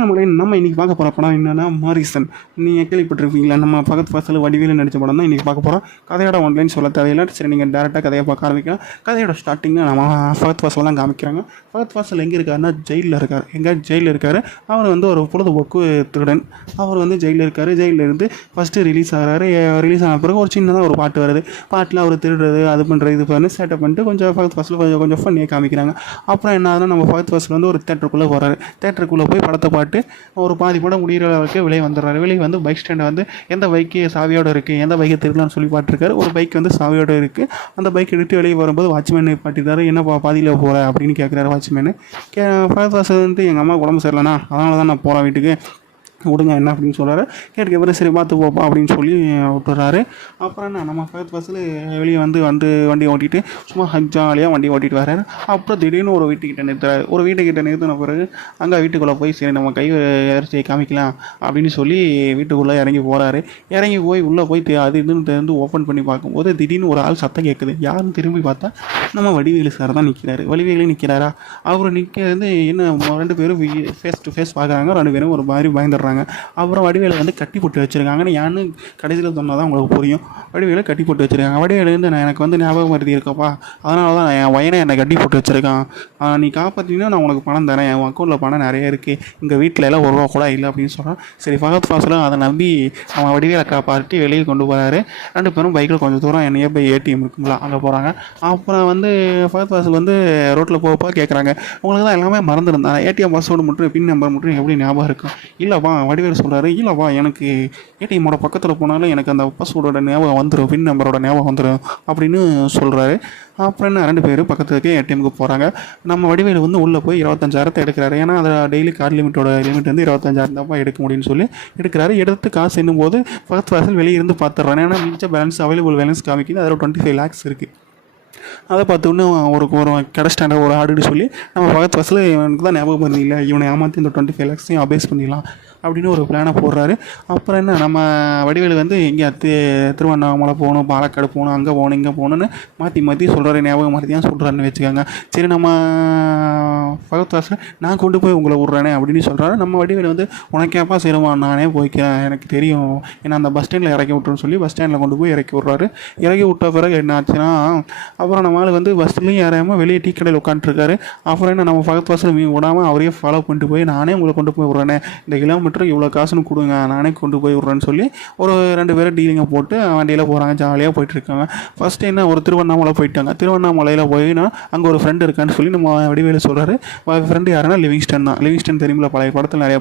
நம்ம இன்றைக்கி பார்க்க போகிற படம் என்னென்னா மாரிசன். நீங்கள் கேள்விப்பட்டிருப்பீங்களா? நம்ம பக்கத்து பாசத்தில் வடிவேலு நடித்த படம் தான் இன்றைக்கி பார்க்க போகிறோம். கதையோட ஒன்லைன் சொல்ல தேவையில்லை. சரி, நீங்கள் டேரெக்டாக கதையை பார்க்க ஆரம்பிக்கலாம். கதையோட ஸ்டார்டிங்கில் நம்ம பக்கத்து பாசல் தான் காமிக்கிறாங்க. பக்கத்து பாசல் எங்கே இருக்காருன்னா ஜெயிலில் இருக்கார். ஜெயிலில் இருக்கார். அவர் வந்து ஒரு பொழுதுபோக்கு திருடன். அவர் வந்து ஜெயிலில் இருக்கார். ஜெயிலில் இருந்து ஃபஸ்ட்டு ரிலீஸ் ஆகிறாரு. ரிலீஸ் ஆன பிறகு ஒரு சின்னதாக ஒரு பாட்டு வருது. பாட்டில் அவர் திருடுறது அது பண்ணுறது இது பண்ணி சேட்டை பண்ணிட்டு கொஞ்சம் பக்கத்து பாசல் கொஞ்சம் ஃபன்னியாக காமிக்கிறாங்க. அப்புறம் என்ன ஆகுதுன்னா நம்ம பக்கத்து பாசல் வந்து ஒரு தேட்டருக்குள்ளே போகிறாரு. தேட்டருக்குள்ளே போய் படத்தை பாட்டு ஒரு பாதி படம் முடிகிற அளவுக்கு வெளியே வந்துடுறாரு. வெளியே வந்து பைக் ஸ்டாண்டை வந்து எந்த பைக்கு சாவியோடு இருக்குது, எந்த பைக்கை திருடலாம்னு சொல்லி பாட்டுருக்காரு. ஒரு பைக் வந்து சாவியோடு இருக்குது. அந்த பைக் எடுத்து வெளியே வரும்போது வாட்ச்மேன் பாட்டிருக்காரு. என்ன பாதியில் போகிற அப்படின்னு கேட்குறாரு வாட்ச்மேனு. பக்கத்து வாசல் வந்து எங்கள் அம்மா உடம்பு சரியில்லைண்ணா, அதனால தான் நான் போகிறேன் வீட்டுக்கு, விடுங்க என்ன அப்படின்னு சொல்கிறாரு. கேட்டுக்கப்புறம் சரி பார்த்து போப்பா அப்படின்னு சொல்லி விட்டுறாரு. அப்புறம் என்ன நம்ம பக்கத்து பஸ்ஸில் வெளியே வந்து வண்டி ஓட்டிகிட்டு சும்மா ஜாலியாக வண்டி ஓட்டிகிட்டு வர்றாரு. அப்புறம் திடீர்னு ஒரு வீட்டுக்கிட்ட நிறுத்துறாரு. ஒரு வீட்டுக்கிட்ட நிறுத்தின பிறகு அங்கே வீட்டுக்குள்ளே போய் சரி நம்ம கை இறச்சி காமிக்கலாம் அப்படின்னு சொல்லி வீட்டுக்குள்ளே இறங்கி போகிறாரு. இறங்கி போய் உள்ளே போய் அது இதுன்னு தெரிந்து ஓப்பன் பண்ணி பார்க்கும்போது திடீர்னு ஒரு ஆள் சத்தம் கேட்குது. யாருன்னு திரும்பி பார்த்தா நம்ம வடிவேலு சார் தான் நிற்கிறாரு. வடிவேலு நிற்கிறாரா? அவர் நிற்கிறது என்ன, ரெண்டு பேரும் ஃபேஸ் டு ஃபேஸ் பார்க்குறாங்க. ரெண்டு பேரும் ஒரு மாதிரி பயந்துடுறாங்க. அப்புறம் வடிவேலை வந்து கட்டி போட்டு வச்சுருக்காங்கன்னு யான்னு கடைசியில் சொன்னால் தான் உங்களுக்கு புரியும். வடிவேலை கட்டி போட்டு வச்சுருக்காங்க. வடிவேலு வந்து எனக்கு வந்து ஞாபகம் மருதி இருக்கப்பா, அதனால தான் என் பையனை என்னை கட்டி போட்டு வச்சுருக்கான், நீ காப்பாற்றினா நான் உனக்கு பணம் தரேன், என் அக்கௌண்ட்டில் பணம் நிறைய இருக்குது, எங்கள் வீட்டில் எல்லாம் ஒரு ரூபா கூட இல்லை அப்படின்னு சொல்கிறான். சரி, பக்கத்து பாசலும் அதை நம்பி அவன் வடிவேலை காப்பாற்றி வெளியே கொண்டு போகிறாரு. ரெண்டு பேரும் பைக்கில் கொஞ்சம் தூரம் என்னையே போய் ஏடிஎம் இருக்குங்களா அங்கே போகிறாங்க. அப்புறம் வந்து பக்கத்து பாசல் வந்து ரோட்டில் போகப்போ கேட்குறாங்க, உங்களுக்கு தான் எல்லாமே மறந்துருந்தேன், ஏடிஎம் பாஸ்வேர்டு மட்டும் பின் நம்பர் மட்டும் எப்படி ஞாபகம் இருக்கும்? இல்லைப்பா வடிவேலு சொல்கிறாரு, இல்லைப்பா எனக்கு ஏடிஎம்மோட பக்கத்தில் போனாலும் எனக்கு அந்த பாஸ்வேர்டோட ஞாபகம் வந்துடும், பின் நம்பரோட ஞாபகம் வந்துடும் அப்படின்னு சொல்கிறாரு. அப்புறம் என்ன ரெண்டு பேரும் பக்கத்துக்கு ஏடிஎம்க்கு போகிறாங்க. நம்ம வடிவேலு வந்து உள்ளே போய் 25,000 எடுக்கிறாரு. ஏன்னா அதை டெய்லி கார்டு லிமிட் வந்து 25,000 தான் எடுக்க முடியும்னு சொல்லி எடுக்கிறாரு. எடுத்து காசு என்னும்போது பக்கத்து வாசல் வெளியே இருந்து பார்த்துட்றாரு. ஏன்னா மிச்ச பேலன்ஸ் அவைலபிள் பேலன்ஸ் காமிக்குது. அதில் 25 lakhs இருக்குது. அதை பார்த்தோன்னே ஒரு கடை ஸ்டாண்டர்ட் ஒரு ஆடுன்னு சொல்லி நம்ம பக்கத்து வாசல் இவனுக்கு தான் ஞாபகம் வருது, இல்லை இவனை ஏமாற்றி இந்த 25 lakhs அபேஸ் பண்ணிடலாம் அப்படின்னு ஒரு பிளானை போடுறாரு. அப்புறம் என்ன நம்ம வடிவேலு வந்து இங்கே திருவண்ணாமலை போகணும், பாலக்காடு போகணும், அங்கே போகணும், இங்கே போகணுன்னு மாற்றி சொல்கிறாரு. ஞாபகம் மாதிரி தான் சொல்கிறாருன்னு வச்சுக்கோங்க. சரி, நம்ம பக்கத்து வாசல் நான் கொண்டு போய் உங்களை விட்றேனே அப்படின்னு சொல்கிறாரு. நம்ம வடிவேலு வந்து உனக்கேப்பா சரிமா, நானே போய்க்கிறேன், எனக்கு தெரியும், ஏன்னா அந்த பஸ் ஸ்டாண்டில் இறக்கி விட்டுருன்னு சொல்லி பஸ் ஸ்டாண்டில் கொண்டு போய் இறக்கி விட்றாரு. இறக்கி விட்ட பிறகு என்ன ஆச்சுன்னா, அப்புறம் நம்ம ஆள் வந்து பஸ்லேயும் ஏறாமல் வெளியே டீ கடையில் உட்காந்துருக்காரு. அப்புறம் என்ன நம்ம பக்கத்து வாசல் விடாமல் அவரையே ஃபாலோ பண்ணிட்டு போய் நானே உங்களை கொண்டு போய் விட்றேனே, இந்த கிலோமீட்டர் இவ்வளோ காசுன்னு கொடுங்க, நானே கொண்டு போய் விட்றேன்னு சொல்லி ஒரு 2 பேரும் டீலிங்கை போட்டு வண்டியில் போகிறாங்க. ஜாலியாக போயிட்டுருக்காங்க. ஃபஸ்ட்டு என்ன ஒரு திருவண்ணாமலை போயிட்டாங்க. திருவண்ணாமலையில் போயின்னா அங்கே ஒரு ஃப்ரெண்டு இருக்கான்னு சொல்லி நம்ம வடிவேலு சொல்கிறாரு. ஃப்ரெண்டு யாருன்னா லிவிங்ஸ்டன் தான். லிவிங்ஸ்டன் தெரியுமில்ல, பழைய படத்தில் நிறைய